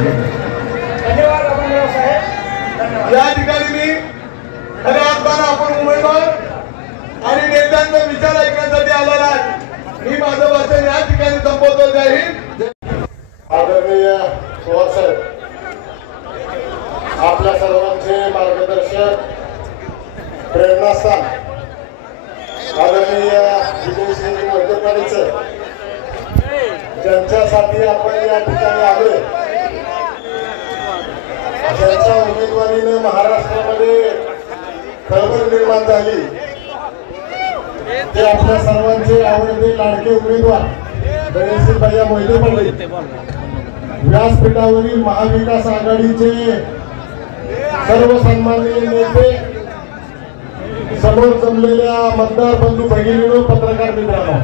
धन्यवाद अमनराव साहेब। या ठिकाणी मी खऱ्या अर्थानं आपण उमेदवार आणि नेत्यांचा विचार ऐकण्यासाठी आलेला आहे। मी माझं भाषण या ठिकाणी संपवतो। जय हिंद। आदरणीय पवार साहेब, आपल्या सर्वांचे मार्गदर्शक, प्रेरणास्थान आदरणीय विजयसिंह मोहिते, ज्यांच्यासाठी आपण या ठिकाणी आलो, ज्यांच्या उमेदवारीने महाराष्ट्रामध्ये खळबळ निर्माण झाली, ते आपल्या सर्वांचे आवडते लाडके उमेदवार धैर्यशील भैया मोहिते पाटील, व्यासपीठावरील महाविकास आघाडीचे सर्व सन्माननीय नेते, समोर जमलेल्या मतदार बंधू भगिनींनो, पत्रकार मित्रांनो,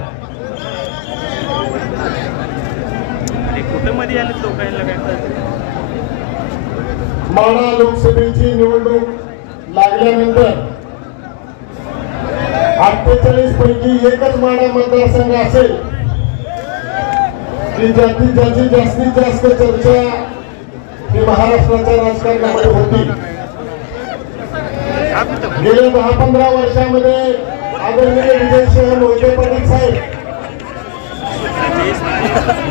माढा लोकसभेची निवडणूक लागल्यानंतर 48 पैकी एकच माढा मतदारसंघ असेल की ज्याची जास्तीत जास्त चर्चा ही महाराष्ट्राच्या राजकारणामध्ये होती। गेल्या 10-15 वर्षामध्ये आदरणीय विजयसिंह मोहिते पाटील साहेब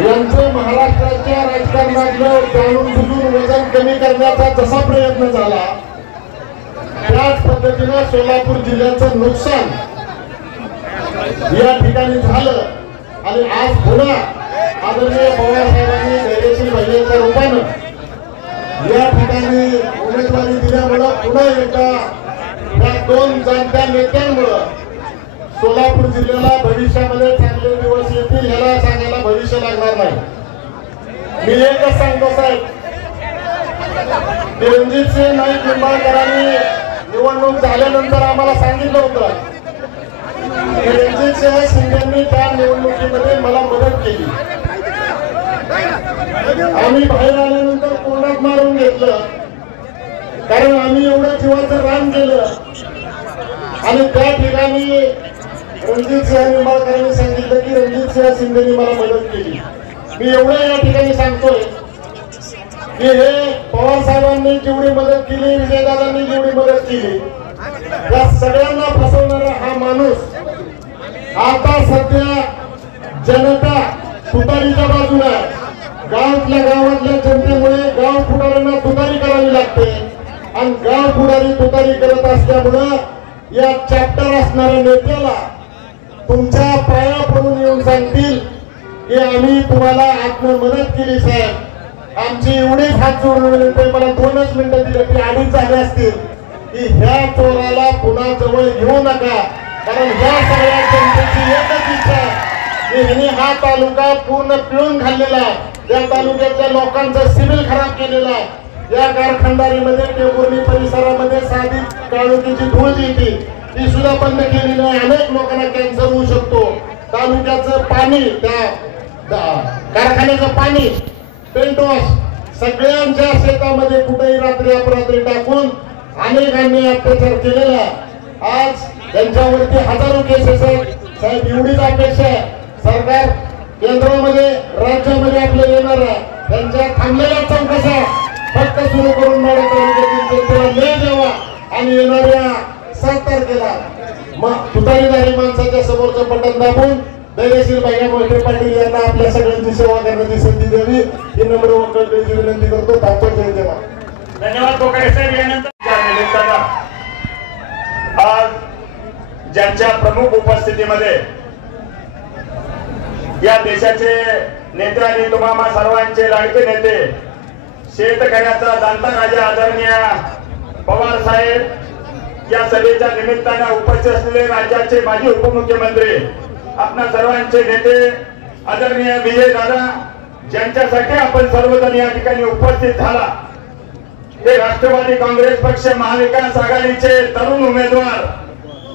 यांचे महाराष्ट्राच्या राजकारणातलं जाणून बुजून वजन कमी करण्याचा जसा प्रयत्न झाला, त्याच पद्धतीनं सोलापूर जिल्ह्याचं नुकसान या ठिकाणी झालं आणि आज पुन्हा आदरणीय पवार साहेबांनी धैर्यशील भैयाच्या रूपानं या ठिकाणी उमेदवारी दिल्यामुळं पुन्हा एकदा त्या दोन जाणत्या नेत्यांमुळं सोलापूर जिल्ह्याला भविष्यामध्ये चांगले दिवस येतील याला सांगायला भविष्य लागणार नाही। मी एकच सांगतो साहेब, रणजितसिंह नाईक निंबाळकरांनी निवडणूक झाल्यानंतर आम्हाला सांगितलं होतं की रणजितसिंह शिंदेंनी त्या निवडणुकीमध्ये मला मदत केली। आम्ही बाहेर आल्यानंतर कोर्टात मारून घेतलं, कारण आम्ही एवढं जीवाचं रान केलं आणि त्या ठिकाणी रणजितसिंह निंबाळकरांनी सांगितलं की रणजितसिंह शिंदेनी मला मदत केली। मी एवढं या ठिकाणी सांगतोय की हे पवार साहेबांनी जेवढी मदत केली, विजयदादांनी जेवढी मदत केली, या सगळ्यांना फसवणारा हा माणूस आता सध्या जनता तुतारीच्या बाजूला आहे। गावातल्या जनतेमुळे गाव पुढाऱ्यांना तुतारी करावी लागते आणि गाव पुढारी तुतारी करत असल्यामुळं या चॅप्टर असणाऱ्या नेत्याला तुमच्या पाया पडून येऊन सांगतील की आम्ही तुम्हाला आत्म मदत केली साहेब, आमची एवढीच हात जोडून विनंती, मला 2च मिनिटं दिली ती 2.5 झाले असतील, की ह्या चोराला पुन्हा जवळ घेऊ नका, कारण ह्या सगळ्या जनतेची एकच इच्छा की ह्याने हा तालुका पूर्ण पिळून खाल्लेला आहे, या तालुक्यातल्या लोकांचं सिव्हिल खराब केलेलं आहे। या कारखानदारीमध्ये टेंभुर्णी परिसरामध्ये साधी काळोखीची धूळ येते ती सुद्धा बंद केलेली आहे। अनेक लोकांना कॅन्सर होऊ शकतो। तालुक्याचं पाणी, त्या कारखान्याचं पाणी, पेंटवॉश सगळ्यांच्या शेतामध्ये कुठेही रात्री अपरात्री टाकून अनेकांनी अत्याचार केलेला आहे। आज त्यांच्यावरती हजारो केसेस आहेत साहेब। एवढीच अपेक्षा आहे, सरकार केंद्रामध्ये राज्यामध्ये आपलं येणार आहे, त्यांच्या थांबलेल्या चौकशा फक्त सुरू करून माढा तालुक्यातील जनतेला न्याय द्यावा आणि येणाऱ्या 7 तारखेला मग तुतारीधारी माणसाच्या समोरचं बटन दाबून धैर्यशील भैया मोहिते पाटील यांना आपल्या सगळ्यांची सेवा करण्याची संधी द्यावी ही नम्र वकलतेची विनंती करतो। थांबतो। जय जवान। धन्यवाद कोकाटे साहेब। यानंतर निमित्तानं आज ज्यांच्या प्रमुख उपस्थितीमध्ये या देशाचे नेते आणि तुम्हा सर्वांचे लाडके नेते, शेतकऱ्याचा जाणता राजा आदरणीय पवार साहेब या सभेच्या निमित्तानं उपस्थित असलेले राज्याचे माजी उपमुख्यमंत्री, आपणा सर्वांचे नेते आदरणीय विजय दादा, ज्यांच्यासाठी आपण सर्वजण या ठिकाणी उपस्थित झाला, ते राष्ट्रवादी काँग्रेस पक्ष महाविकास आघाडीचे तरुण उमेदवार,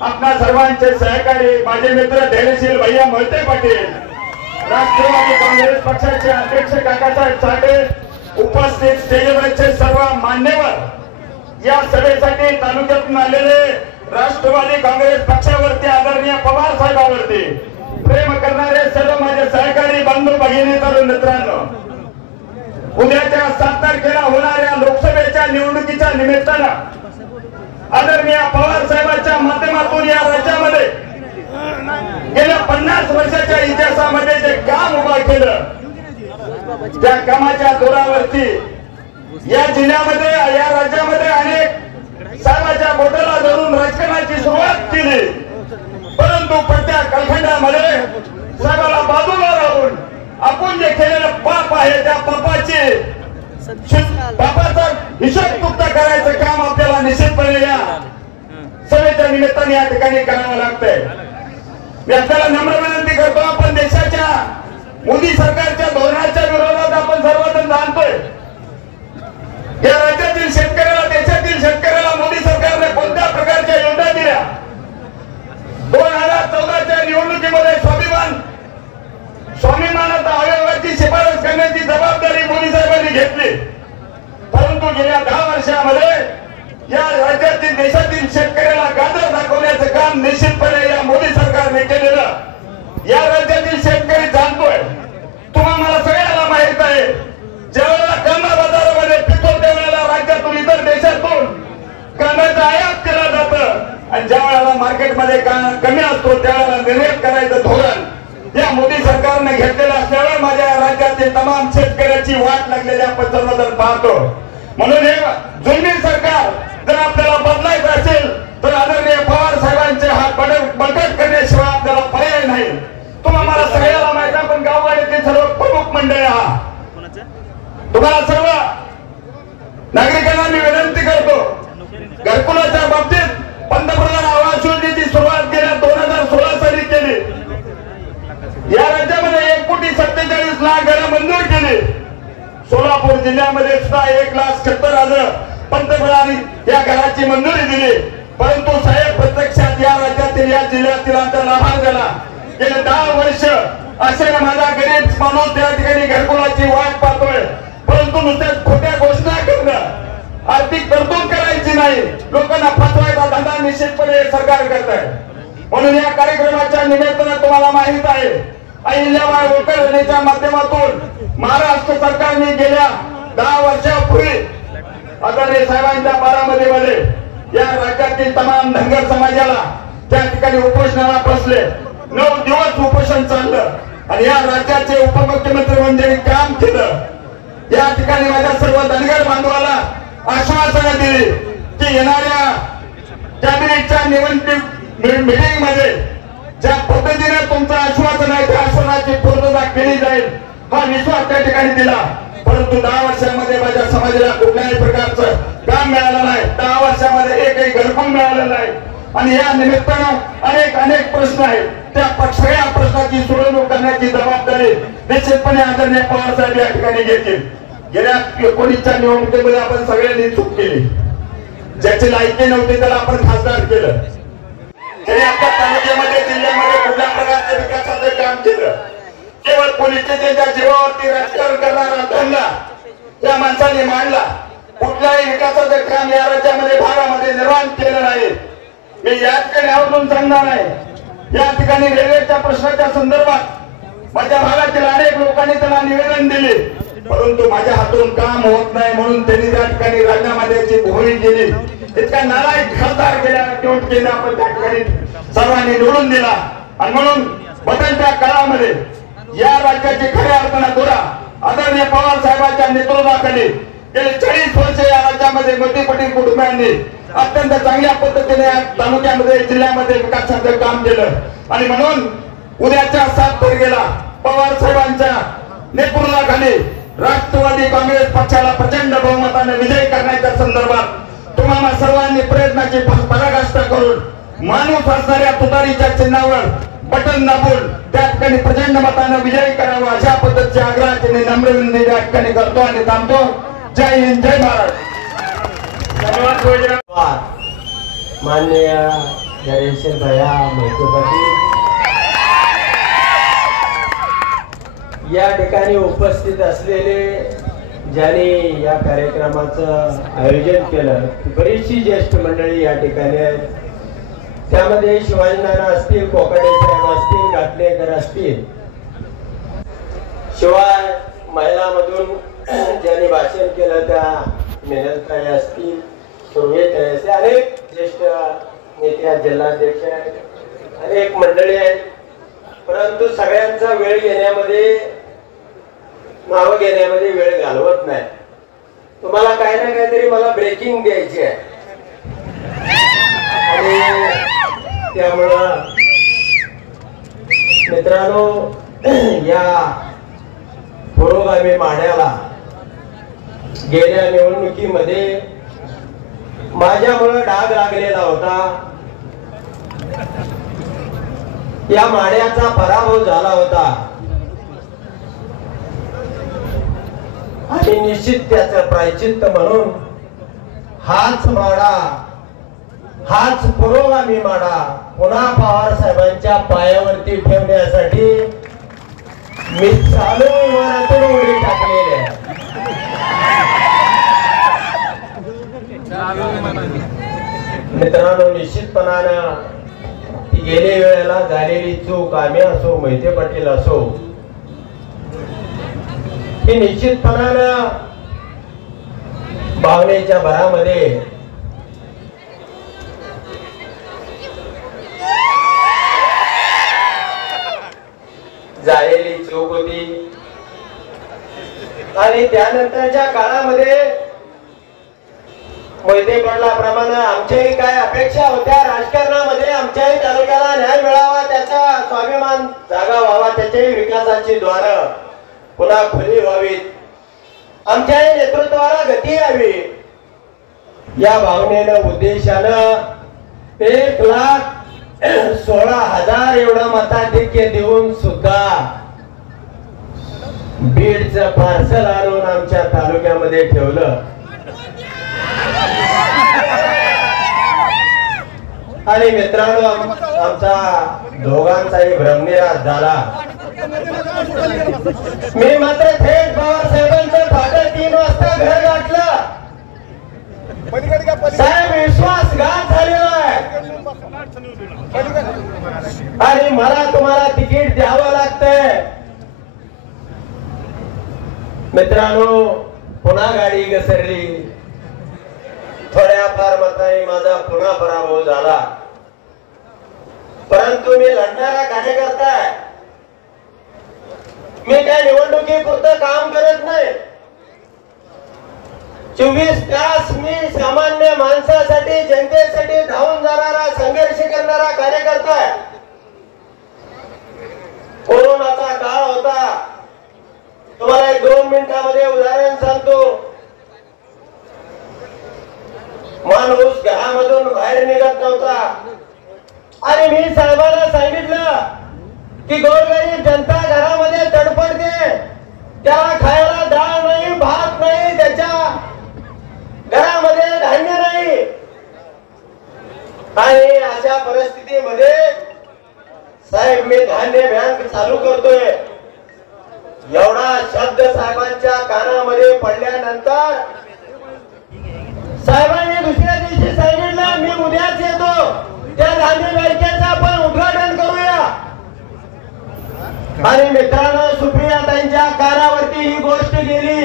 आपणा सर्वांचे सहकारी माझे मित्र धैर्यशील भैया मोहिते पाटील, राष्ट्रवादी काँग्रेस पक्षाचे अध्यक्ष काकासाहेब साठे, उपस्थित स्टेजवरचे सर्व मान्यवर, या सभेसाठी तालुक्यातून आलेले राष्ट्रवादी काँग्रेस पक्षावरती आदरणीय पवार साहेबांवरती प्रेम करणारे सर्व माझे सहकारी बंधू भगिनी तरुण मित्रांनो, उद्याच्या 7 तारखेला होणाऱ्या लोकसभेच्या निवडणुकीच्या निमित्तानं आदरणीय पवार साहेबांच्या माध्यमातून या राज्यामध्ये गेल्या 50 वर्षाच्या इतिहासामध्ये जे काम उभं केलं त्या कामाच्या जोरावरती या जिल्ह्यामध्ये या राज्यामध्ये अनेक साहेबांच्या बोटाला धरून राजकारणाची सुरुवात केली, परंतु प्रत्येक कालखंडामध्ये साहेबाला बाजूला राहून आपण जे केलेलं पाप आहे त्या पापाचा हिशोब मुक्त करायचं काम आपल्याला निश्चितपणे या सभेच्या निमित्ताने या ठिकाणी करावं लागतंय. मी आपल्याला नम्र विनंती करतो, आपण देशाच्या मोदी सरकारच्या धोरणाच्या विरोधात आपण सर्वजण जाणतोय. या राज्यातील शेतकऱ्याला, देशातील शेतकऱ्याला मोदी सरकारने कोणत्या प्रकारच्या योजना दिल्या? 2014च्या निवडणुकीमध्ये स्वाभिमानाचा आयोगाची शिफारस करण्याची जबाबदारी मोदी साहेबांनी घेतली, परंतु गेल्या 10 वर्षामध्ये या राज्यातील देशातील शेतकऱ्याला गाजर दाखवण्याचं काम निश्चितपणे या मोदी सरकारने केलेलं या राज्यातील शेतकरी जाणतोय. तुम्हाला सगळ्याला माहित आहे, ज्यावेळेला कांदा बाजारामध्ये पिकतो त्यावेळेला राज्यातून इतर देशातून कांद्याचं आयात केलं जातं आणि ज्या वेळेला मार्केटमध्ये कमी असतो त्यावेळेला निर्यात करायचं धोरण या मोदी सरकारने घेतलेलं असल्यामुळे माझ्या राज्यातील तमाम शेतकऱ्याची वाट लागलेली आपण सर्वजण पाहतो. म्हणून हे जुलमी सरकार जर आपल्याला बदलायचं असेल तर आदरणीय पवार साहेबांचे हात बळकट करण्याशिवाय आपल्याला पर्याय नाही. तुम्हाला सगळ्याला माहिती आहे, आपण गावगाडीतील सर्व प्रमुख मंडळी आहात. तुम्हाला सर्व नागरिकांना मी विनंती करतो, घरकुलाच्या बाबतीत पंतप्रधान आवास योजनेची सुरुवात गेल्या 2016 साली केली. या राज्यामध्ये 1,47,00,000 घरं मंजूर केली. सोलापूर जिल्ह्यामध्ये सुद्धा 1,70,000 पंतप्रधानांनी या घराची मंजुरी दिली, परंतु साहेब प्रत्यक्षात या राज्यातील या जिल्ह्यातील आमच्या लाभार्थ्याला गेले 10 वर्ष असे माझा गरीब माणूस त्या ठिकाणी घरकुलाची वाट पाहतोय, परंतु नुसत्या खोट्या घोषणा करणं, आर्थिक तरतूद करायची नाही, लोकांना फसवायचा धंदा निश्चितपणे सरकार करत आहे. म्हणून या कार्यक्रमाच्या निमित्तानं तुम्हाला माहित आहे, अहिल्याबाई होळकर योजनेच्या माध्यमातून महाराष्ट्र सरकारने गेल्या 10 वर्षापूर्वी आदरणीय साहेबांच्या बारामतीमध्ये या राज्यातील तमाम धनगर समाजाला त्या ठिकाणी उपोषणाला बसले. 9 दिवस उपोषण चाललं आणि या राज्याचे उपमुख्यमंत्री मंडळी काम केलं. या ठिकाणी माझ्या सर्व धनगर बांधवाला आश्वासनं दिली की येणाऱ्या कॅबिनेटच्या निवडणूक मीटिंग मध्ये ज्या पद्धतीने तुमचं आश्वासन आहे त्या आश्वासनाची पूर्तता केली जाईल हा विश्वास त्या ठिकाणी दिला. परंतु 10 वर्षामध्ये माझ्या समाजाला कुठल्याही प्रकारचं काम मिळालं नाही. 10 वर्षामध्ये एकही घरकुल मिळालं नाही आणि या निमित्तानं अनेक प्रश्न आहेत. त्या सगळ्या प्रश्नाची सोडवणूक करण्याची जबाबदारी निश्चितपणे आदरणीय पवार साहेब या ठिकाणी घेतील. गेल्या 19च्या निवडणुकीमध्ये आपण सगळ्यांनी चूक केली. ज्याची लायकी नव्हती त्याला आपण खासदार केलं. त्यांनी आपल्या तालुक्यामध्ये जिल्ह्यामध्ये कुठल्या प्रकारच्या विकासाचं काम केलं. केवळ पोलीस स्टेशनच्या जीवावरती राजकारण करणारा धंदा या माणसाने मांडला. कुठल्याही विकासाचं काम या राज्यामध्ये भागामध्ये निर्माण केलं नाही. मी या ठिकाणी आवर्जून सांगणार आहे, या ठिकाणी रेल्वेच्या प्रश्नाच्या संदर्भात माझ्या भागातील अनेक लोकांनी त्यांना निवेदन दिले, परंतु माझ्या हातून काम होत नाही म्हणून त्यांनी त्या ठिकाणी राजीनामा द्यायची भूमी केली. इतका नालायक खासदार गेल्या निवडणुकीने आपण त्या ठिकाणी सर्वांनी निवडून दिला आणि म्हणून बदलत्या काळामध्ये या राज्याची खऱ्या अर्थानं धुरा आदरणीय पवार साहेबांच्या नेतृत्वाखाली गेले 40 वर्ष या राज्यामध्ये मोठीपटी कुटुंबियांनी अत्यंत चांगल्या पद्धतीने या तालुक्यामध्ये जिल्ह्यामध्ये विकासाचं काम केलं आणि म्हणून उद्याच्या 7 तारखेला पवार साहेबांच्या नेतृत्वाखाली राष्ट्रवादी काँग्रेस पक्षाला प्रचंड बहुमताने विजयी करण्याच्या संदर्भात तुम्हाला सर्वांनी प्रयत्नाची पराकाष्ठा करून माणूस असणाऱ्या तुतारीच्या चिन्हावर बटन दाबून त्या ठिकाणी प्रचंड मताने विजयी करावा अशा पद्धतीचे आग्रहाचे मी नम्र विनंती त्या ठिकाणी करतो आणि थांबतो. जय हिंद, जय महाराष्ट्र. माननीय नरेश भैया मैत्रोपती या ठिकाणी उपस्थित असलेले ज्यांनी या कार्यक्रमाचं आयोजन केलं बरीचशी ज्येष्ठ मंडळी या ठिकाणी आहेत. त्यामध्ये शिवाजी नाना असतील, कोकाटे साहेब असतील, घाटलेकर असतील, शिवाय महिलामधून भाषण केलं त्या मेननताई असतील, सुरवेताई असतील, अनेक ज्येष्ठ नेते, जिल्हाध्यक्ष आहेत, अनेक मंडळी आहेत. परंतु सगळ्यांचा वेळ घेण्यामध्ये, नावं घेण्यामध्ये वेळ घालवत नाही. तुम्हाला काही ना काहीतरी मला ब्रेकिंग द्यायची आहे आणि त्यामुळं मित्रांनो, या पुरोगामी माड्याला गेल्या निवडणुकीमध्ये माझ्यामुळे डाग लागलेला होता. या माड्याचा पराभव झाला होता आणि निश्चित त्याचं प्रायचित्त म्हणून हाच माडा, हाच पुरोगामी माडा पुन्हा पवार साहेबांच्या पायावरती ठेवण्यासाठी मी चालू विमानातून उडी टाकलेली आहे. मित्रांनो, निश्चितपणानं ती गेल्या वेळेला झालेली चूक, आम्ही असो, मोहिते पाटील असो, ही निश्चितपणानं भावनेच्या भरामध्ये झालेली चूक होती. आणि त्यानंतरच्या काळामध्ये मोहिते पाटलाप्रमाणे आमच्याही काय अपेक्षा होत्या राजकारणामध्ये, आमच्याही तालुक्याला न्याय मिळावा, त्याचा स्वाभिमान जागा व्हावा, त्याच्याही विकासाची द्वार पुन्हा खुली व्हावीत, आमच्याही नेतृत्वाला गती यावी, या भावनेनं, उद्देशानं 1,16,000 एवढं मताधिक्य देऊन सुद्धा बीडचं पार्सल आणून आमच्या तालुक्यामध्ये ठेवलं. आणि मित्रांनो, आमचा दोघांचाही भ्रमनिराश झाला. मी मात्र थेट पवार साहेबांचं फाटक 3 वाजता घर गाठलं. साहेब, विश्वासघात झालेला आहे आणि मला तुम्हाला तिकीट द्यावं लागतंय. मित्रांनो, पुन्हा गाडी घसरली. थोड्याफार मताने माझा पुन्हा पराभव झाला. परंतु मी लढणारा कार्यकर्ता आहे. मी काय निवडणुकीपुरतं काम करत नाही. 24 तास मी सामान्य माणसासाठी, जनतेसाठी धावून जाणारा, संघर्ष करणारा कार्यकर्ता आहे. कोरोनाचा काळ होता. तुम्हाला 1-2 मिनिटांमध्ये उदाहरण सांगतो. माणूस घरामधून बाहेर निघत नव्हता आणि मी साहेबांना सांगितलं की गोरगरीब जनता घरामध्ये तडफडते, त्याला खायला डाळ नाही, भात नाही, त्याच्या घरामध्ये धान्य नाही. आणि अशा परिस्थितीमध्ये साहेब, मी धान्य बँक चालू करतोय. एवढा शब्द साहेबांच्या कानामध्ये पडल्यानंतर साहेबांनी दुसऱ्या दिवशी सांगितलं, मी उद्याच येतो, त्या धान्य बँकेचं आपण उद्घाटन करूया. आणि मित्रांनो, सुप्रियाताईंच्या कानावरती ही गोष्ट गेली.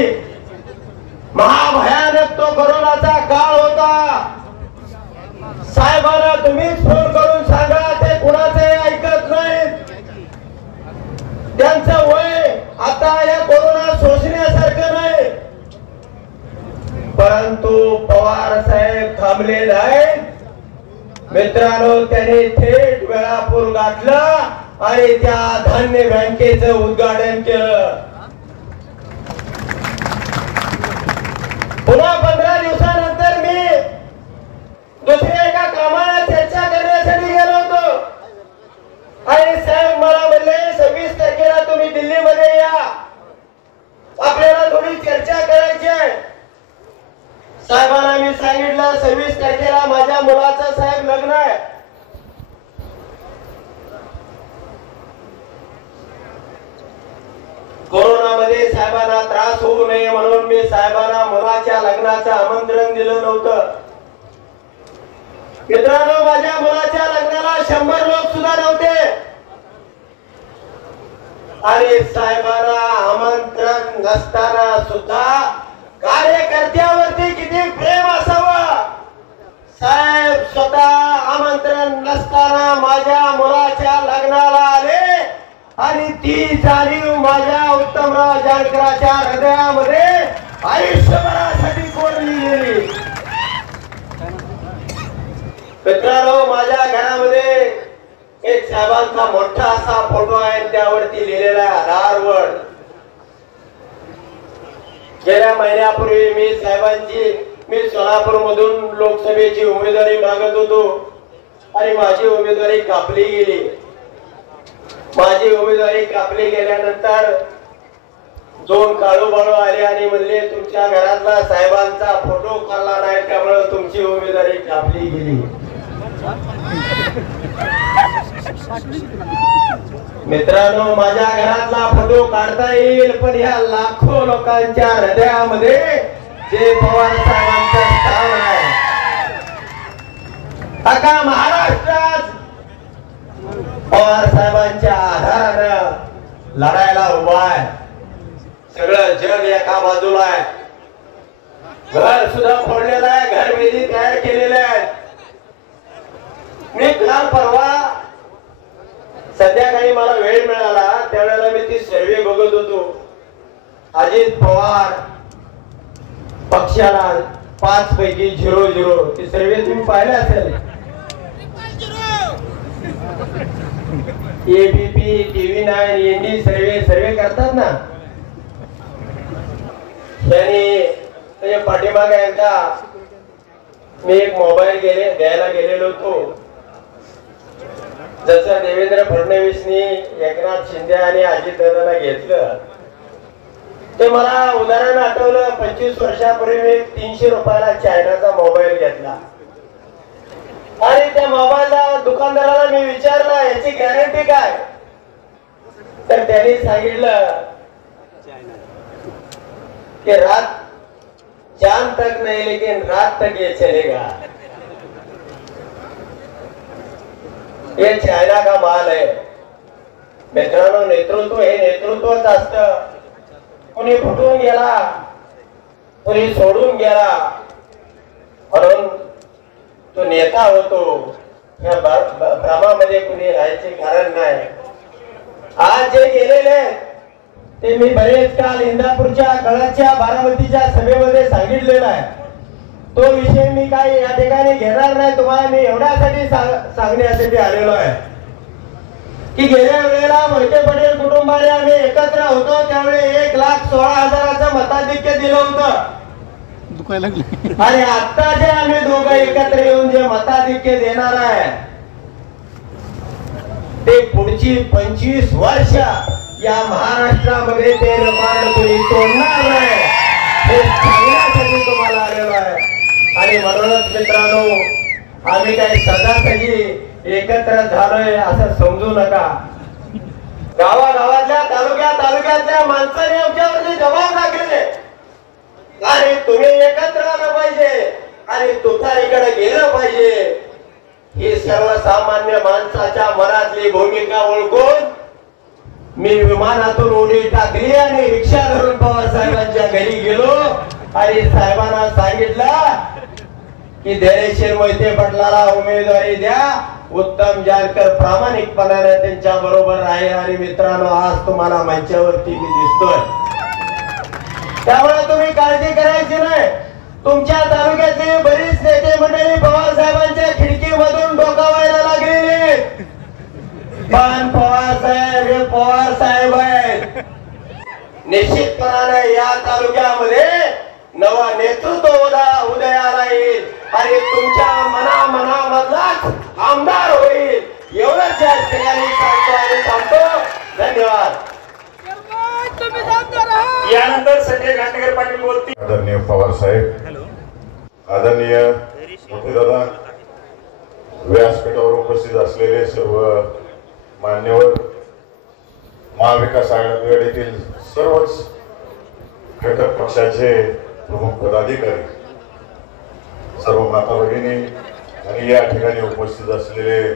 महाभयानक तो कोरोनाचा काळ होता. साहेबांना तुम्हीच फोन करून सांगा, ते कुणाचे ऐकत नाहीत. त्यांचं वय आता या कोरोना सोसण्यासारखं नाही. परंतु पवार साहेब थांबले नाहीत. मित्रांनो, त्यांनी थेट वेळापूर गाठलं आणि त्या धान्य बँकेचं उद्घाटन केलं. पुन्हा 15 दिवसानंतर मी दुसऱ्या एका कामाला चर्चा करण्यासाठी गेलो होतो आणि साहेब मला म्हणले, 26 तारखेला तुम्ही दिल्लीमध्ये या, आपल्याला थोडी चर्चा करायची आहे. साहेबांना मी सांगितलं, 26 तारखेला माझ्या मुलाचं साहेब लग्न आहे. कोरोनामध्ये साहेबांना त्रास होऊ नये म्हणून मी साहेबांना मुलाच्या लग्नाचं आमंत्रण दिलं नव्हतं. मित्रांनो, माझ्या मुलाच्या लग्नाला 100 लोक सुद्धा नव्हते आणि साहेबांना आमंत्रण नसताना सुद्धा कार्यकर्त्यावरती किती प्रेम असावं. साहेब स्वतः आमंत्रण नसताना माझ्या मुलाच्या लग्नाला आले आणि ती जाणीव माझ्या उत्तमराव जानकरांच्या हृदयामध्ये आयुष्यभरासाठी कोरली गेली. मित्रांनो, माझ्या घरामध्ये एक साहेबांचा मोठा असा फोटो आहे, त्यावरती लिहिलेला आहे आधारवर. गेल्या महिन्यापूर्वी मी सोलापूर मधून लोकसभेची उमेदवारी मागत होतो आणि माझी उमेदवारी कापली गेली. माझी उमेदवारी कापली गेल्यानंतर दोन काळूबाळू आले आणि म्हणले तुमच्या घरातला साहेबांचा फोटो काढला नाही, त्यामुळे तुमची उमेदवारी कापली गेली. मित्रांनो, माझ्या घरातला फोटो काढता येईल, पण या लाखो लोकांच्या हृदयामध्ये जे पवार साहेबांचं स्थान आहे, अख्खा महाराष्ट्रात पवार साहेबांच्या आधारानं लढायला उभा आहे. सगळं जग एका बाजूला आहे. घर सुद्धा फोडलेलं आहे, घरवेली तयार केलेले आहेत. मी काल परवा संध्याकाळी मला वेळ मिळाला, त्यावेळेला मी ती सर्वे बघत होतो. अजित पवार पक्षाला 5 पैकी 0-0 ती सर्वे तुम्ही पाहिले असेल. एबीपी, TV9, एनडी सर्वे करतात ना. त्यांनी त्याच्या पाठीमागे एकदा मी एक मोबाईल द्यायला गेलेलो होतो. जसं देवेंद्र फडणवीसनी एकनाथ शिंदे आणि अजितदादांना घेतलं, ते मला उदाहरण आठवलं. 25 वर्षापूर्वी मी 300 रुपयाला चायनाचा मोबाईल घेतला आणि त्या मोबाईलला दुकानदाराला मी विचारलं याची गॅरंटी काय, तर त्यांनी सांगितलं कि रात चांद तक नहीं लेकिन रात तक ये चलेगा. ये चायना का माल है. मित्रांनो, नेतृत्व हे नेतृत्वच असतं. कुणी फुटून गेला, कुणी सोडून गेला, म्हणून तो नेता होतो या भ्रमामध्ये कुणी राहायचे कारण नाही. आज जे गेलेले ते मी बरेच काल इंदापूरच्या कळाच्या बारामतीच्या सभेमध्ये सांगितलेला आहे. तो विषय मी काही या ठिकाणी घेणार नाही. तुम्हाला मी एवढ्यासाठी सांगण्यासाठी आलेलो आहे की गेल्या वेळेला मोहिते पटेल कुटुंबाने आम्ही एकत्र होतो, त्यावेळी 1,16,000चं मताधिक्य दिलं होतं. आणि आता जे आम्ही दोघं एकत्र येऊन जे मताधिक्य देणार आहे ते पुढची 25 वर्ष या महाराष्ट्रामध्ये ते रेकॉर्ड कोणी तोडणार नाही, हे सांगण्यासाठी तुम्हाला आलेलो आहे. आणि म्हणूनच मित्रांनो, आम्ही काही सदासजी एकत्र झालोय असं समजू नका. गावागावातल्या तालुक्यातल्या माणसाने आमच्यावरती दबाव टाकलेले आणि तुम्ही एकत्र आलं पाहिजे आणि तुतारीकडे गेलं पाहिजे. ही सर्वसामान्य माणसाच्या मनातली भूमिका ओळखून मी विमानातून उडी टाकली आणि रिक्षा धरून पवार साहेबांच्या घरी गेलो आणि साहेबांना सांगितलं की धैर्यशील मोहिते पाटलाला उमेदवारी द्या. उत्तम जानकर प्रामाणिकपणाने त्यांच्या बरोबर आहे. आणि मित्रांनो, आज तुम्हाला मंचावरती मी दिसतोय, त्यामुळे तुम्ही काळजी करायची नाही. तुमच्या तालुक्यातली बरीच नेते मंडळी पवार साहेबांच्या खिडकीमधून डोकावायला लागलेली, पण पवार साहेब हे पवार साहेब आहेत. निश्चितपणाने या तालुक्यामध्ये नवा नेतृत्व उदयाला येईल आणि तुमच्या मनामधलाच आमदार होईल. एवढंच या ठिकाणी सांगतो. धन्यवाद. यानंतर संजय घाटकर पाटील बोलतील. आदरणीय पवार साहेब, आदरणीय मोठे दादा, व्यासपीठावर उपस्थित असलेले सर्व मान्यवर, महाविकास आघाडीतील सर्वच घटक पक्षाचे प्रमुख पदाधिकारी, सर्व माता भगिनी आणि या ठिकाणी उपस्थित असलेले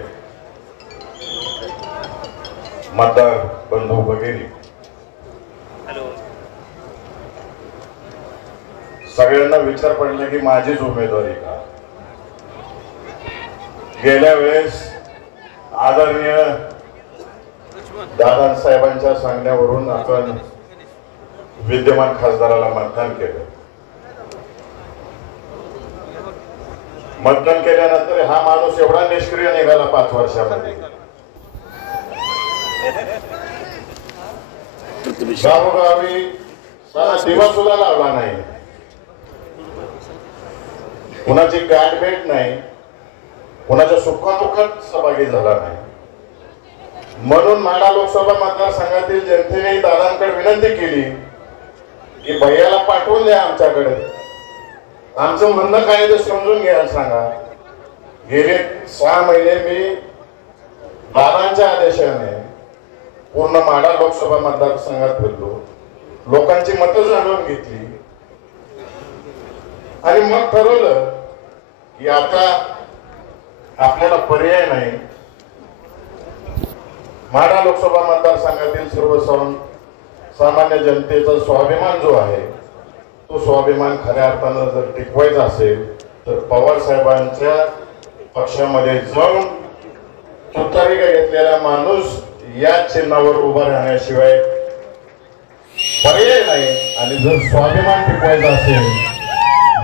मतदार बंधू भगिनी, सगळ्यांना विचार पडला की माझीच उमेदवारी का. गेल्या वेळेस आदरणीय दादासाहेबांच्या सांगण्यावरून आपण विद्यमान खासदाराला मतदान केलं. मतदान केल्यानंतर हा माणूस एवढा निष्क्रिय निघाला 5 वर्षामध्ये. गावोगावी दिवा सुद्धा लावला नाही, कुणाची गाठ भेट नाही, कुणाच्या सुखादुःखात सहभागी झाला नाही. म्हणून माढा लोकसभा मतदारसंघातील जनतेने दादांकडे विनंती केली की भैयाला पाठवून द्या आमच्याकडे, आमचं म्हणणं काय ते समजून घ्यायला सांगा. गेले 6 महिने मी दादांच्या आदेशाने पूर्ण माढा लोकसभा मतदारसंघात फिरलो, लोकांची मतं जाणून घेतली आणि मग ठरवलं की आता आपल्याला पर्याय नाही. माढा लोकसभा मतदारसंघातील सर्वसामान्य जनतेचा स्वाभिमान जो आहे तो स्वाभिमान खऱ्या अर्थानं जर टिकवायचा असेल तर पवार साहेबांच्या पक्षामध्ये जाऊन तुतारी घेतलेला माणूस या चिन्हावर उभा राहण्याशिवाय पर्याय नाही. आणि जर स्वाभिमान टिकवायचा असेल,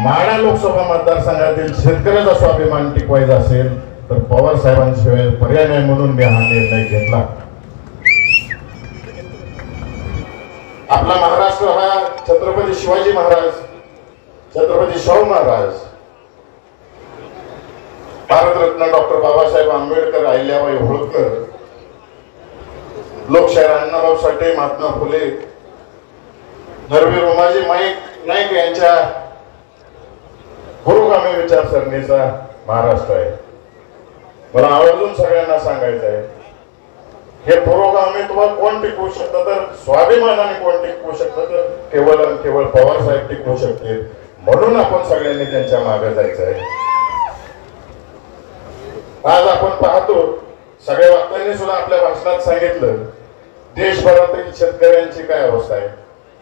माढा लोकसभा मतदारसंघातील शेतकऱ्याचा स्वाभिमान टिकवायचा असेल तर पवार साहेबांशिवाय पर्याय नाही. म्हणून मी हा निर्णय घेतला. आपला महाराष्ट्र हा छत्रपती शिवाजी महाराज, छत्रपती शाहू महाराज, भारतरत्न डॉक्टर बाबासाहेब आंबेडकर, अहिल्याबाई होळकर, लोकशाहीर अण्णाभाऊ साठे, महात्मा फुले, धर्मवीर उमाजी नाईक यांच्या पुरोगामी विचारसरणीचा महाराष्ट्र आहे. मला आवर्जून सगळ्यांना सांगायचं आहे, हे पुरोगामी तुम्हाला कोण टिकवू शकतं तर स्वाभिमानाने कोण टिकवू शकतं तर केवळ आणि केवळ पवार साहेब टिकवू शकते. म्हणून आपण सगळ्यांनी त्यांच्या मागे जायचं आहे. आज आपण पाहतो सगळ्या वक्त्यांनी सुद्धा आपल्या भाषणात सांगितलं देशभरातील शेतकऱ्यांची काय अवस्था आहे,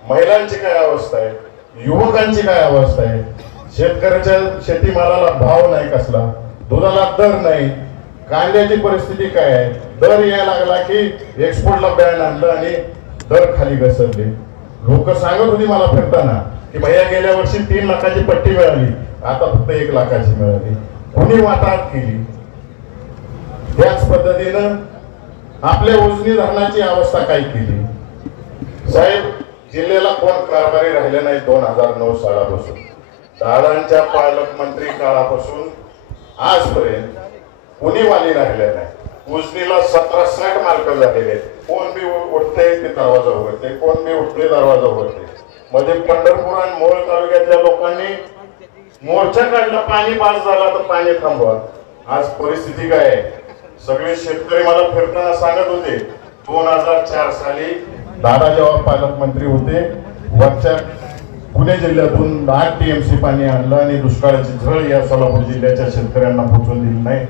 महिलांची काय अवस्था आहे, युवकांची काय अवस्था आहे. शेतकऱ्याच्या शेतीमालाला भाव नाही कसला, दुधाला दर नाही, कांद्याची परिस्थिती काय आहे. दर यायला लागला की एक्सपोर्टला बॅन आणलं आणि दर खाली घसरले. लोक सांगत होती मला फिरताना की भैया गेल्या वर्षी 3 लाखाची पट्टी मिळाली, आता फक्त 1 लाखाची मिळाली. कुणी वाटाघात केली. त्याच पद्धतीनं आपल्या उजनी धरणाची अवस्था काय केली. साहेब, जिल्ह्याला कोण कारभारी राहिले नाही 2009 सालापासून. दादांच्या पालकमंत्री काळापासून आजपर्यंत कुणी वाली राहिले नाही. उजनीला 17-60 मालक झालेले आहेत. कोण बी उठते ते दरवाजा उघडते, कोण बी उठते दरवाजा उघडते. मध्ये पंढरपूर आणि मोहोळ तालुक्यातल्या लोकांनी मोर्चा काढला, पाणी पास झाला तर पाणी थांबवा. आज परिस्थिती काय आहे. सगळे शेतकरी मला फिरताना सांगत होते 2004 साली दादा जेव्हा पालकमंत्री होते वरच्या पुणे जिल्ह्यातून 8 TMC पाणी आणलं आणि दुष्काळाची झळ या सोलापूर जिल्ह्याच्या शेतकऱ्यांना पोहोचून दिली नाही.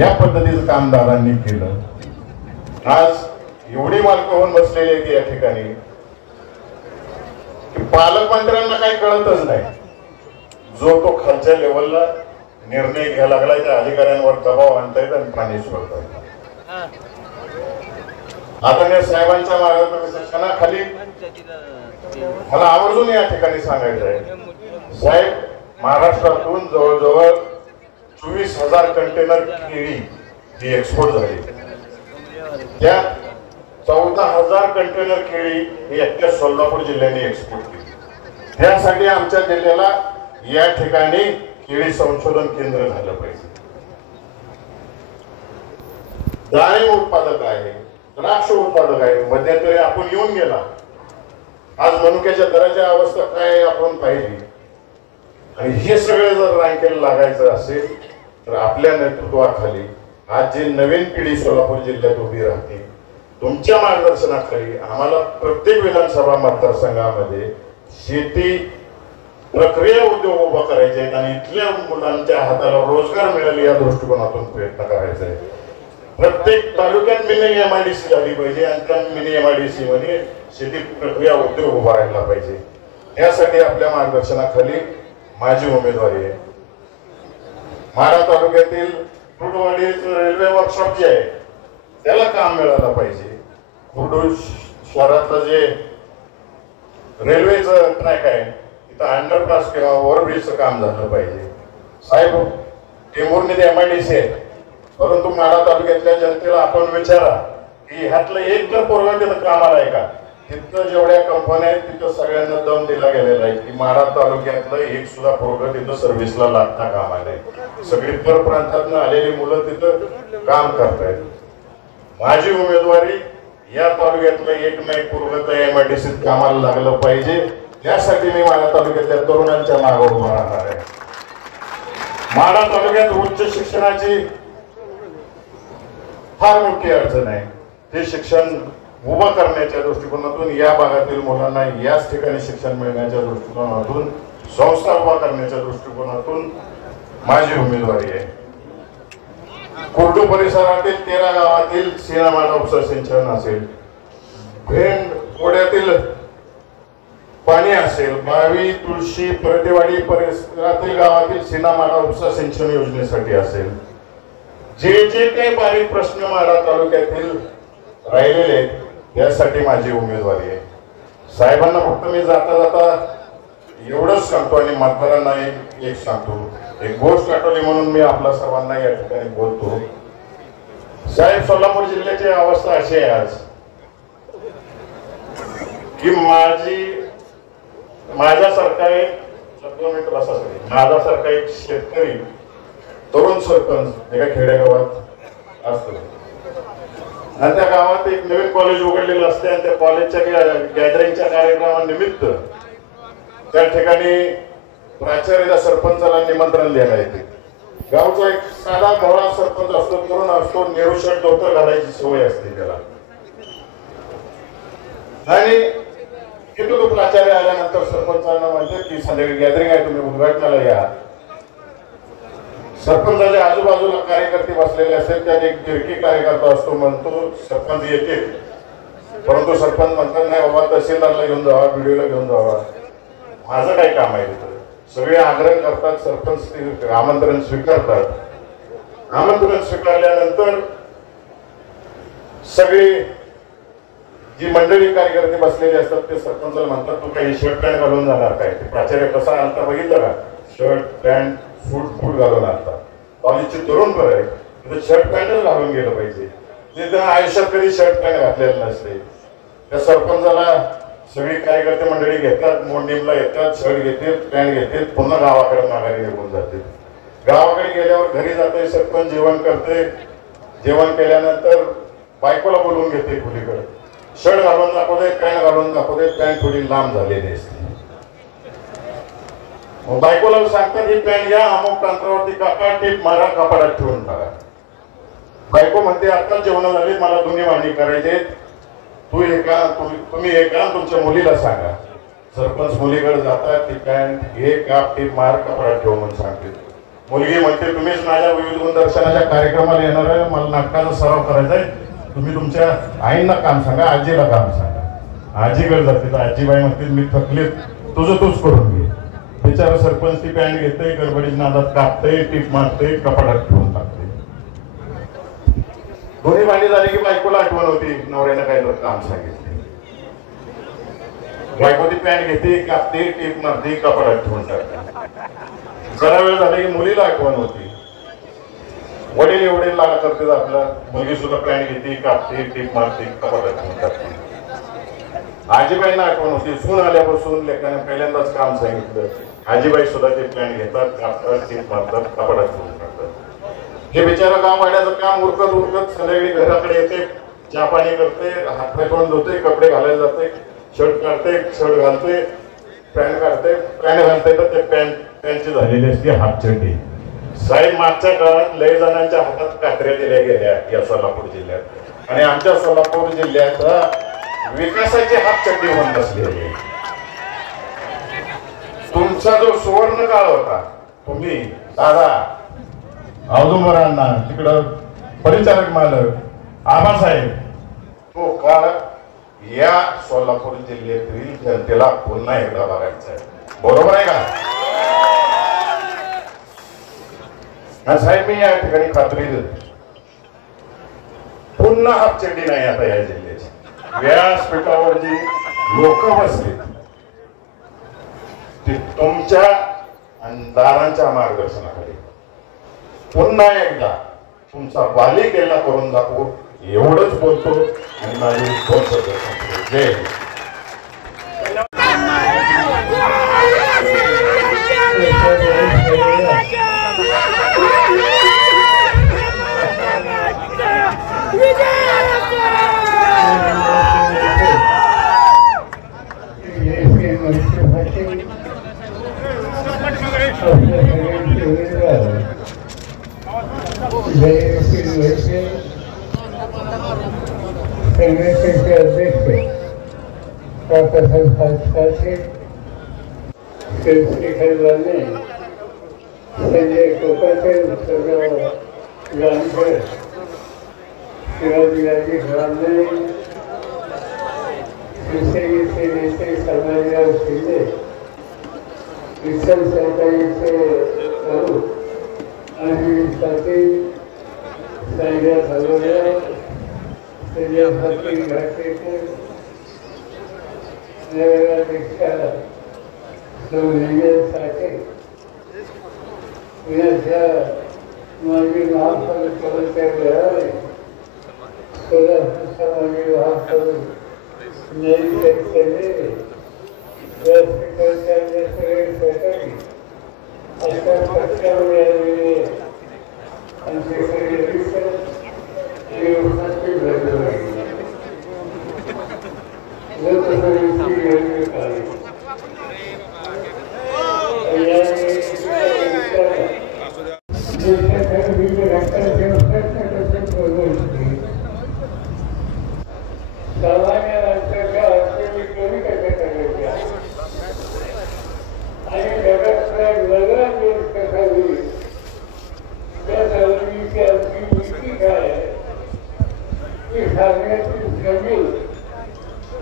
या पद्धतीचं काम दादांनी केलं. आज एवढी मालकं होऊन बसलेली आहे की या ठिकाणी की पालकमंत्र्यांना काही कळतच नाही. जो तो खालच्या लेवलला निर्णय घ्यायला लागला त्या अधिकाऱ्यांवर दबाव आणतायत आणि पाणी सोडतायत. आदरणीय साहेबांच्या मार्गदर्शनाखाली मला आवर्जून या ठिकाणी सांगायचं आहे, साहेब, महाराष्ट्रातून जवळजवळ 24,000 कंटेनर केळी ही एक्सपोर्ट झाली. त्या 14,000 कंटेनर केळी ही एकट्या सोलापूर जिल्ह्याने एक्सपोर्ट केली. त्यासाठी आमच्या जिल्ह्याला या ठिकाणी केळी संशोधन केंद्र झालं पाहिजे. डाळिंब उत्पादक आहे, द्राक्ष उत्पादक आहे. मध्यंतरी आपण येऊन गेला. आज मनुक्याच्या दराची अवस्था काय आपण पाहिली. आणि हे सगळे जर रँकेला लागायचं असेल तर आपल्या नेतृत्वाखाली आज जी नवीन पिढी सोलापूर जिल्ह्यात उभी राहते तुमच्या मार्गदर्शनाखाली आम्हाला प्रत्येक विधानसभा मतदारसंघामध्ये शेती प्रक्रिया उद्योग उभा करायचे आहेत आणि इथल्या मुलांच्या हाताला रोजगार मिळेल या दृष्टिकोनातून प्रयत्न करायचा आहे. प्रत्येक तालुक्यात मिनी MIDC झाली पाहिजे आणि त्या मिनी MIDC मध्ये शेती प्रक्रिया उद्योग उभा राहिला पाहिजे. यासाठी आपल्या मार्गदर्शनाखाली माझी उमेदवारी आहे. माढा तालुक्यातील कुर्डवाडीचं रेल्वे वर्कशॉप जे आहे त्याला काम मिळालं पाहिजे. कुर्डू शहरातलं जे रेल्वेचं ट्रॅक आहे तिथं अंडरपास किंवा ओव्हरब्रिजचं काम झालं पाहिजे. साहेब टेंभुर्णी ते MIDC आहे, परंतु माढा तालुक्यातल्या जनतेला आपण विचारा की ह्यातलं एक जर पोरगा तिथं कामाला आहे का? तिथं जेवढ्या कंपन्या आहेत तिथं सगळ्यांना दम दिला गेलेला आहे की माढा तालुक्यातलं एक सुद्धा पोरगा तिथं सर्व्हिसला लागता कामाला आहे. सगळी परप्रांतातून आलेली मुलं तिथं काम करतायत. माझी उमेदवारी या तालुक्यातलं एक नाही पोरगा त्या MIDCत कामाला लागलं पाहिजे. यासाठी मी माढा तालुक्यातल्या तरुणांच्या मागे उभा राहणार आहे. माढा तालुक्यात उच्च शिक्षणाची फार मोठी अडचण आहे. ते शिक्षण उभं करण्याच्या दृष्टिकोनातून या भागातील मुलांना याच ठिकाणी शिक्षण मिळण्याच्या दृष्टिकोनातून संस्था उभा करण्याच्या दृष्टिकोनातून माझी उमेदवारी आहे. कुर्डू परिसरातील 13 गावातील सीनामाडा उपसा सिंचन असेल, भेंड ओढ्यातील पाणी असेल, बावी तुळशी परदेवाडी परिसरातील गावातील सीनामाडा उपसा सिंचन योजनेसाठी असेल, जे जे काही बारीक प्रश्न माढा तालुक्यातील राहिलेले आहेत यासाठी माझी उमेदवारी आहे. साहेबांना फक्त मी जाता जाता एवढंच सांगतो आणि मतदारांना एक सांगतो, एक गोष्ट आठवली म्हणून मी आपल्या सर्वांना या ठिकाणी बोलतो. साहेब, सोलापूर जिल्ह्याची अवस्था अशी आहे आज की माझ्यासारखा एक शेतकरी तरुण सरपंच एका खेडेगावात असतो आणि त्या गावात एक नवीन कॉलेज उघडलेलं असते आणि त्या कॉलेजच्या गॅदरिंगच्या कार्यक्रमानिमित्त त्या ठिकाणी प्राचार्य सरपंचाला निमंत्रण द्यायला येते. गावचा एक साधा भोळा सरपंच असतो, तरुण असतो, नेहरू शर्ट धोतर घालायची सवय असते त्याला. आणि तिथून तो प्राचार्य आल्यानंतर सरपंचांना म्हणते की संध्याकाळी गॅदरिंग आहे, तुम्ही उद्घाटनाला या. सरपंचाच्या आजूबाजूला कार्यकर्ते बसलेले असतात, त्यात एक फिरकी कार्यकर्ता असतो, म्हणतो सरपंच येते, परंतु सरपंच म्हणतात नाही बाबा तहसीलदारला घेऊन जावा, BDOला घेऊन जावा, माझं काय काम आहे तिथं. सगळे आग्रह करतात, सरपंच आमंत्रण स्वीकारतात. आमंत्रण स्वीकारल्यानंतर सगळी जी मंडळी कार्यकर्ते बसलेले असतात ते सरपंचाला म्हणतात तू काही शर्ट पॅन्ट घालून जाणार काय? प्राचार्य कसा आलता बघितलं का? शर्ट पॅन्ट फूट घालून आणतात. कॉलेजचे तरुण पर आहे तिथे शर्ट पॅन्टच घालून गेलं पाहिजे. ते आयुष्यात कधी शर्ट पॅन्ट घातलेलं नसते. त्या सरपंचाला सगळी कार्यकर्ते मंडळी घेतात, मोंडीमला येतात, शर्ट घेतात, पॅन्ट घेतात, पुन्हा गावाकडे माघारी निघून जाते. गावाकडे गेल्यावर घरी जाते, सरपंच जेवण करते. जेवण केल्यानंतर बायकोला बोलवून घेते खोलीकडे. शर्ट घालून दाखवते, पॅन्ट घालून दाखवते, पॅन्ट थोडी लांब झालेली असते. बायकोला सांगतात ही पॅन्ट घ्या, अमुक अंतरावरती कापा, टीप मारा, कपाडात ठेवून टाका. बायको म्हणते आता जेवण झाली, मला दोन्ही भांडी करायचे, तुम्ही हे का तुमच्या मुलीला सांगा. सरपंच मुलीकडे जातात, ती पॅन्ट घे, काप, टीप मार, कपाडात ठेव म्हणून सांगते. मुलगी म्हणते तुम्हीच माझ्या विविध दर्शनाच्या कार्यक्रमाला येणार आहे, मला नाटकाचा सराव करायचा आहे, तुम्ही तुमच्या आईंना काम सांगा, आजीला काम सांगा. आजीकडे जाते, आजीबाई म्हणते मी थकले, तुझं तूच करून घे. बिचारा सरपंच ती पॅन्ट घेते, गडबडीत नादात कापते, टीप मारते, कपाडात ठेवून टाकते. दोन्ही भांडी झाली की बायकोला आठवण होती नवऱ्यानं काही काम सांगितले. बायको ती पॅन्ट घेते, कापते, टीप मारते, कपाडात ठेवून टाकते. जरा वेळ झाला की मुलीला आठवण होती. वडील एवढे लाड करते आपला, मुलगी सुद्धा पॅन्ट घेते, कापते, टीप मारते, कपाडात ठेवून टाकते. आजीबाईंना आठवण होती, सून आल्यापासून लेकाने पहिल्यांदाच काम सांगितलं. आजीबाई सुद्धा ते पॅन्ट घेतात, कापतात, टीप मारतात, कपाडात ठेवून टाकतात. हे बिचारा गाव वाड्याचं काम उरकत संध्याकाळी घराकडे येते, चहा पाणी करते, हातपाय तोंड धुते, कपडे घालायला जाते, शर्ट काढते, शर्ट घालते, पॅन्ट काढते, पॅन्ट घालते, तर ते पॅन्टची झालेली असते हाफ चड्डी. साहेब, मागच्या काळात लय जणांच्या हातात कात्र्या दिल्या गेल्या या सोलापूर जिल्ह्यात, आणि आमच्या सोलापूर जिल्ह्यात विकासाची हाफ चड्डी होऊन बसलेली. तुमचा जो सुवर्ण काळ होता, तुम्ही दादा औदुंबरांना तिकडं परिचारक मालक आबासाहेब, तो काळ या सोलापूर जिल्ह्यातील जनतेला पुन्हा एकदा बघायचं आहे. बरोबर आहे का? साहेब मी या ठिकाणी खात्री देतो पुन्हा हापचेंडी नाही आता या जिल्ह्याची. व्यासपीठावर जी लोक बसली ती तुमच्या आणि दारांच्या मार्गदर्शनाखाली पुन्हा एकदा तुमचा बाली केला करून दाखवू एवढंच बोलतो आणि माझी दोन शब्द संपले. जय हिंद. संघटनेचे अध्यक्ष श्रीखंडवाने संजय कोकणकर जानकर शिवाजीराजे घराणे शिवसेनेचे नेते समाजराव शिंदे विठ्ठल सरकारीचे प्रमुख आणि पाटील साईराव हलवरा संजय पाटील घाटेकर नगराध्यक्षा सौरंजन साठे पुण्याच्या माजी महापौर घराणे कोल्हापूरचा माजी महापौर नैतिक केलेले व्यासपीठाच्या सगळे सहकारी अशा पक्षामध्ये आलेले आमचे सगळे शिक्षक आणि उपस्थित झाले लोकसभेची निवडणूक आली. देशाच्या विविध घटकांचे प्रश्न कसे सोडवले सामान्य माणसाच्या अडचणी कमी कशा करायच्या आणि जगातला वेगळा देश कसा होईल त्या चळवळीची आमची नीती काय ही सांगण्याची संधी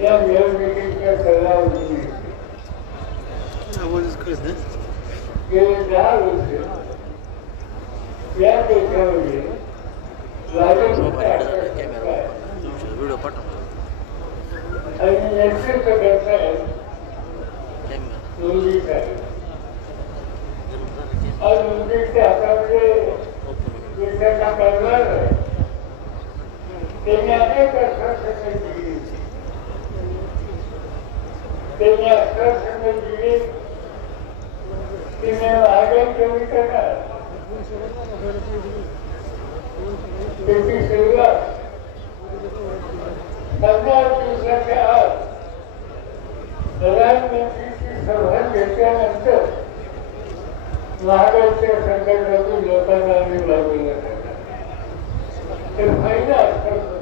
या निवडणुकीच्या सल्लावरती गेले 10 वर्ष या देशामध्ये आणि नेतृत्व करतायत मोदीच आहे. आज मोदीच्या हातामध्ये देशाचा कारभार आहे. त्यांनी अनेक आश्वासने दिली. त्यांनी आश्वासने दिली की मी महागाई कमी करणार. त्याची सुरुवात 15 दिवसाच्या आत प्रधानमंत्रीची सभा घेतल्यानंतर महागाईच्या संकटातून लोकांना आम्ही बाजूला करणार. ते पहिलं आश्वासन